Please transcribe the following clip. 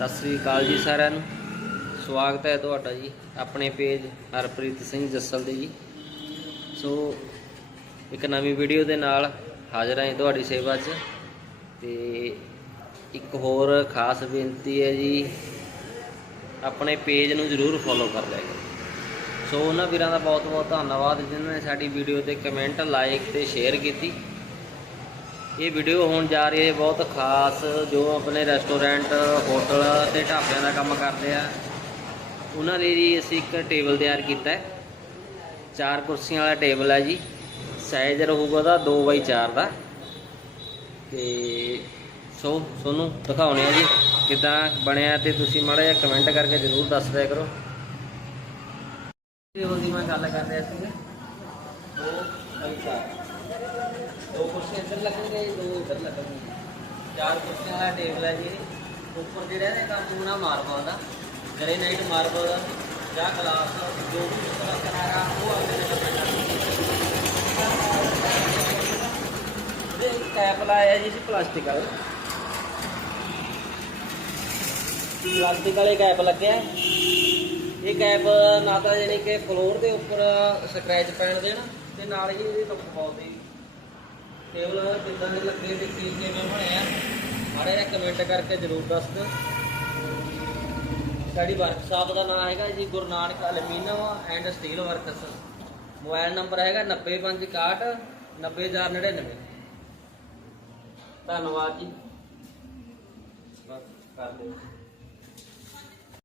ਸਤਿ ਸ੍ਰੀ ਅਕਾਲ ਜੀ ਸਾਰਿਆਂ ਨੂੰ। ਸਵਾਗਤ ਹੈ ਤੁਹਾਡਾ ਜੀ, ਆਪਣੇ ਪੇਜ ਹਰਪ੍ਰੀਤ ਸਿੰਘ ਜੱਸਲ ਦੇ ਜੀ। ਸੋ, ਇੱਕ ਨਵੀਂ ਵੀਡੀਓ ਦੇ ਨਾਲ ਹਾਜ਼ਰ ਹਾਂ ਤੁਹਾਡੀ ਸੇਵਾ 'ਚ। ਤੇ ਇੱਕ ਹੋਰ ਖਾਸ ਬੇਨਤੀ ਹੈ ਜੀ, ਆਪਣੇ ਪੇਜ ਨੂੰ ਜਰੂਰ ਫੋਲੋ ਕਰ ਲਿਆ ਕਰੋ। ਸੋ, ਉਹਨਾਂ ਵੀਰਾਂ ਦਾ ਬਹੁਤ ਬਹੁਤ ਧੰਨਵਾਦ ਜਿਨ੍ਹਾਂ ਨੇ ਸਾਡੀ ਵੀਡੀਓ ਤੇ ਕਮੈਂਟ ਲਾਈਕ ਤੇ ਸ਼ੇਅਰ ਕੀਤੀ। ਇਹ ਵੀਡੀਓ ਹੋਣ ਜਾ ਰਹੀ ਹੈ ਬਹੁਤ ਖਾਸ, ਜੋ ਆਪਣੇ ਰੈਸਟੋਰੈਂਟ ਹੋਟਲ ਤੇ ਢਾਬਿਆਂ ਦਾ ਕੰਮ ਕਰਦੇ ਆ। ਉਹਨਾਂ ਲਈ ਜੀ ਅਸੀਂ ਇੱਕ ਟੇਬਲ ਤਿਆਰ ਕੀਤਾ ਹੈ। ਚਾਰ ਕੁਰਸੀਆਂ ਵਾਲਾ ਟੇਬਲ ਹੈ ਜੀ। ਸਾਈਜ਼ ਰਹੂਗਾ ਉਹਦਾ 2x4 ਦਾ। ਤੇ ਸੋ ਤੁਹਾਨੂੰ ਦਿਖਾਉਣੇ ਆ ਜੀ ਕਿਦਾਂ ਬਣਿਆ ਤੇ ਤੁਸੀਂ ਮਾੜਾ ਜਿਹਾ ਕਮੈਂਟ ਕਰਕੇ ਜ਼ਰੂਰ ਦੱਸ ਦਿਆ ਕਰੋ। ਟੇਬਲ ਦੀ ਮੈਂ ਗੱਲ ਕਰ ਰਿਹਾ ਸੀ। 2x4 ਦੋ ਕੁਰਸੀਆਂ ਇੱਧਰ ਲੱਗਣਗੇ ਦੋ ਇੱਧਰ ਲੱਗਣਗੇ ਚਾਰ ਕੁਰਸੀਆਂ ਵਾਲਾ ਟੇਬਲ ਹੈ ਜੀ ਉੱਪਰ ਜਿਹੜਾ ਨੇ ਕੰਮ ਹੋਣਾ ਮਾਰਬਲ ਦਾ। ਗ੍ਰੇਨਾਈਟ ਮਾਰਬਲ ਦਾ। ਜਾਂ ਗਲਾਸ ਦਾ। ਜੋ ਵੀ ਇਸ ਕਰਾਰਾ ਉਹ ਅਗਲੇ ਨੇ ਕਰਨਾ ਇਹ ਕੈਪ ਲਾਇਆ ਜੀ ਸੀ ਪਲਾਸਟਿਕ ਵਾਲਾ। ਪਲਾਸਟਿਕ ਵਾਲੇ ਕੈਪ ਲੱਗਿਆ ਹੈ। ਇਹ ਕੈਪ ਨਾ ਤਾਂ ਜਾਣੀ ਕਿ ਫਲੋਰ ਦੇ ਉੱਪਰ ਸਕ੍ਰੈਚ ਪੈਣ ਦੇਣ ਤੇ ਨਾਲ ਹੀ ਇਹਦੀ ਲੁੱਕ ਬਹੁਤ ਹੀ ਟੇਬਲ ਕਿੱਦਾਂ ਦੇ ਲੱਗੇ ਤੇ ਕੀ ਕਿਵੇਂ ਬਣਿਆ ਮਾੜਾ ਜਿਹਾ ਕਮੈਂਟ ਕਰਕੇ ਜਰੂਰ ਦੱਸ ਦਿਓ। ਸਾਡੀ ਵਰਕਸ਼ਾਪ ਦਾ ਨਾਮ ਹੈਗਾ ਜੀ Guru Nanak aluminium and steel works mobile number ਹੈਗਾ 9561 90099 ਧੰਨਵਾਦ ਜੀ। ਬਸ ਕਰ ਦਿਓ।